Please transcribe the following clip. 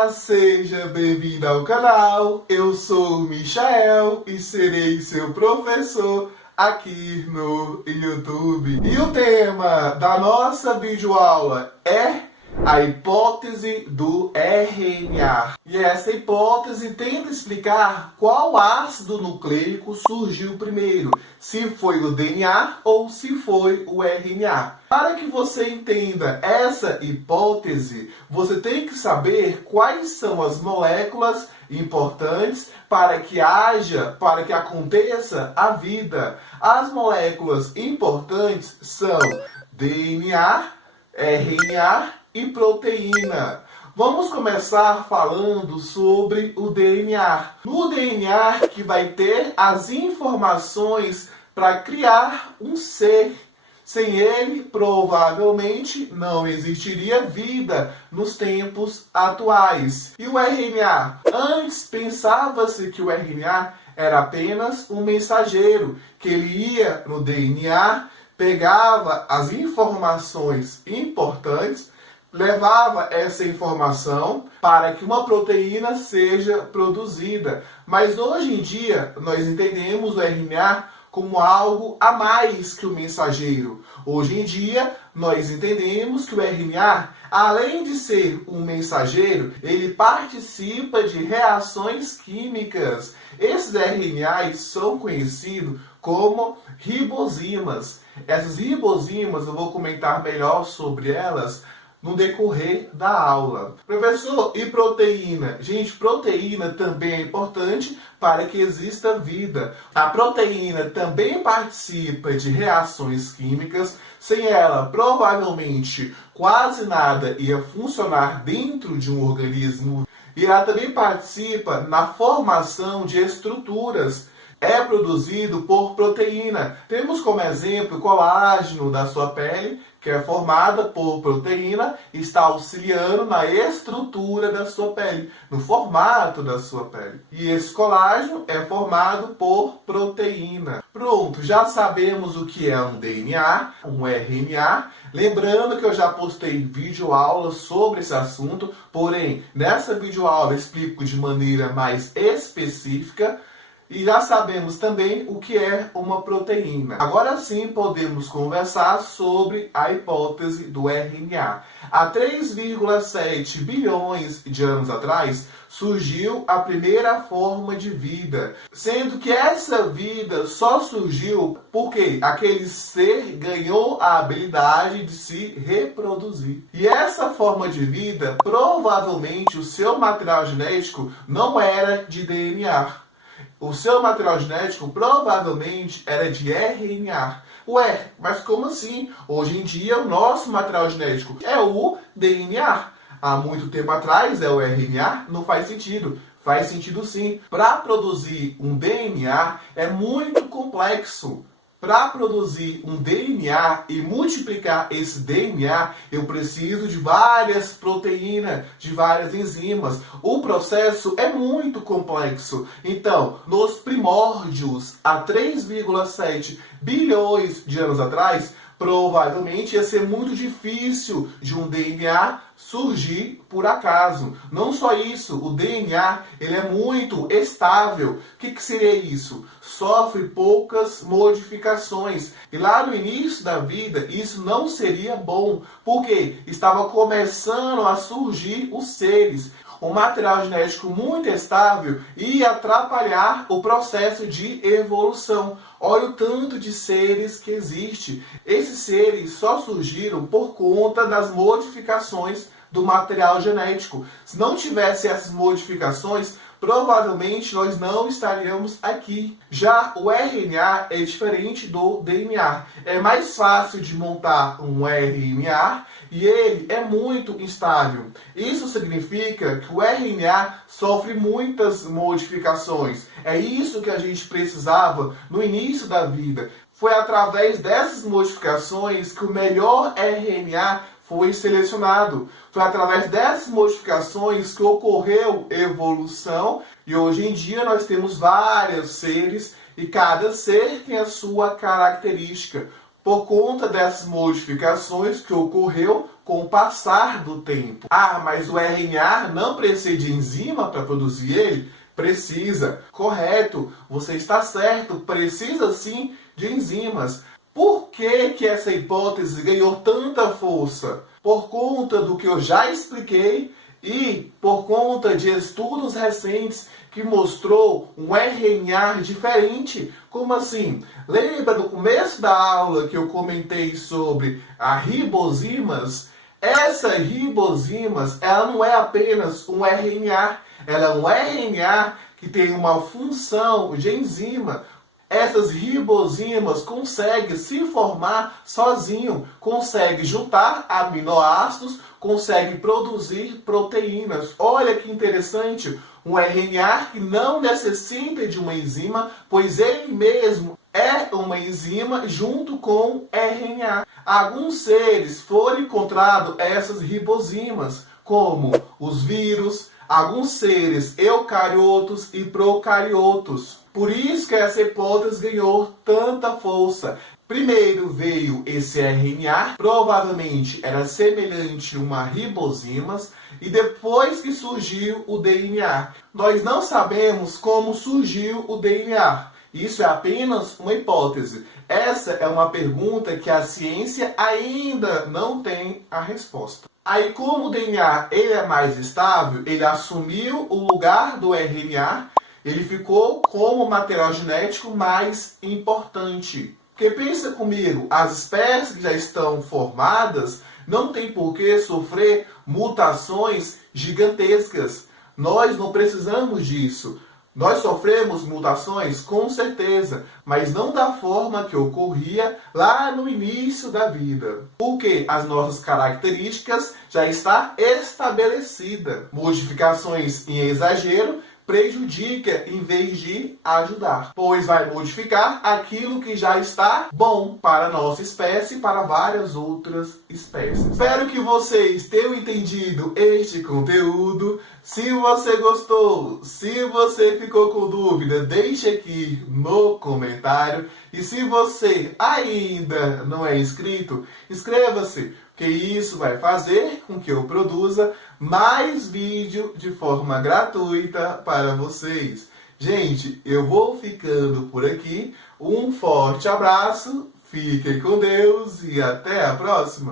Olá, seja bem-vindo ao canal. Eu sou o Michael e serei seu professor aqui no YouTube. E o tema da nossa videoaula é a hipótese do RNA. E essa hipótese tenta explicar qual ácido nucleico surgiu primeiro, se foi o DNA ou se foi o RNA. Para que você entenda essa hipótese, você tem que saber quais são as moléculas importantes para que aconteça a vida. As moléculas importantes são DNA, RNA e proteína. Vamos começar falando sobre o DNA. No DNA que vai ter as informações para criar um ser. Sem ele, provavelmente, não existiria vida nos tempos atuais. E o RNA? Antes pensava-se que o RNA era apenas um mensageiro, que ele ia no DNA, pegava as informações importantes, levava essa informação para que uma proteína seja produzida. Mas hoje em dia, nós entendemos o RNA como algo a mais que o mensageiro. Hoje em dia, nós entendemos que o RNA, além de ser um mensageiro, ele participa de reações químicas. Esses RNAs são conhecidos como ribozimas. Essas ribozimas, eu vou comentar melhor sobre elas no decorrer da aula. Professor, e proteína? Gente, proteína também é importante para que exista vida. A proteína também participa de reações químicas. Sem ela, provavelmente, quase nada ia funcionar dentro de um organismo. E ela também participa na formação de estruturas. É produzido por proteína. Temos como exemplo o colágeno da sua pele, que é formada por proteína, está auxiliando na estrutura da sua pele, no formato da sua pele. E esse colágeno é formado por proteína. Pronto, já sabemos o que é um DNA, um RNA. Lembrando que eu já postei videoaula sobre esse assunto, porém, nessa videoaula eu explico de maneira mais específica. E já sabemos também o que é uma proteína. Agora sim podemos conversar sobre a hipótese do RNA. Há 3,7 bilhões de anos atrás surgiu a primeira forma de vida. Sendo que essa vida só surgiu porque aquele ser ganhou a habilidade de se reproduzir. E essa forma de vida, provavelmente o seu material genético não era de DNA. O seu material genético provavelmente era de RNA. Ué, mas como assim? Hoje em dia o nosso material genético é o DNA. Há muito tempo atrás é o RNA? Não faz sentido. Faz sentido sim. Para produzir um DNA é muito complexo. Para produzir um DNA e multiplicar esse DNA, eu preciso de várias proteínas, de várias enzimas. O processo é muito complexo. Então, nos primórdios, há 3,7 bilhões de anos atrás, provavelmente ia ser muito difícil de um DNA surgir por acaso. Não só isso, o DNA ele é muito estável. O que seria isso? Sofre poucas modificações. E lá no início da vida, isso não seria bom, porque estava começando a surgir os seres. Um material genético muito estável ia atrapalhar o processo de evolução. Olha o tanto de seres que existe. Esses seres só surgiram por conta das modificações do material genético. Se não tivesse essas modificações, provavelmente nós não estaríamos aqui. Já o RNA é diferente do DNA. É mais fácil de montar um RNA e ele é muito instável. Isso significa que o RNA sofre muitas modificações. É isso que a gente precisava no início da vida. Foi através dessas modificações que o melhor RNA foi selecionado. Foi através dessas modificações que ocorreu evolução e hoje em dia nós temos vários seres e cada ser tem a sua característica. Por conta dessas modificações que ocorreu com o passar do tempo. Ah, mas o RNA não precisa de enzima para produzir ele? Precisa. Correto, você está certo, precisa sim de enzimas. Por que essa hipótese ganhou tanta força? Por conta do que eu já expliquei e por conta de estudos recentes que mostrou um RNA diferente. Como assim? Lembra do começo da aula que eu comentei sobre as ribozimas? Essas ribozimas, ela não é apenas um RNA, ela é um RNA que tem uma função de enzima. Essas ribozimas conseguem se formar sozinho, conseguem juntar aminoácidos, conseguem produzir proteínas. Olha que interessante, um RNA que não necessita de uma enzima, pois ele mesmo é uma enzima junto com RNA. Alguns seres foram encontrados essas ribozimas, como os vírus, alguns seres eucariotos e procariotos. Por isso que essa hipótese ganhou tanta força. Primeiro veio esse RNA, provavelmente era semelhante a uma ribozimas, e depois que surgiu o DNA. Nós não sabemos como surgiu o DNA. Isso é apenas uma hipótese. Essa é uma pergunta que a ciência ainda não tem a resposta. Aí, como o DNA ele é mais estável, ele assumiu o lugar do RNA, ele ficou como material genético mais importante. Porque pensa comigo, as espécies que já estão formadas não tem por que sofrer mutações gigantescas. Nós não precisamos disso. Nós sofremos mutações, com certeza, mas não da forma que ocorria lá no início da vida. Porque as nossas características já estão estabelecidas. Modificações em exagero prejudica em vez de ajudar, pois vai modificar aquilo que já está bom para a nossa espécie e para várias outras espécies. Espero que vocês tenham entendido este conteúdo. Se você gostou, se você ficou com dúvida, deixe aqui no comentário. E se você ainda não é inscrito, inscreva-se, porque isso vai fazer com que eu produza mais vídeo de forma gratuita para vocês. Gente, eu vou ficando por aqui. Um forte abraço, fiquem com Deus e até a próxima!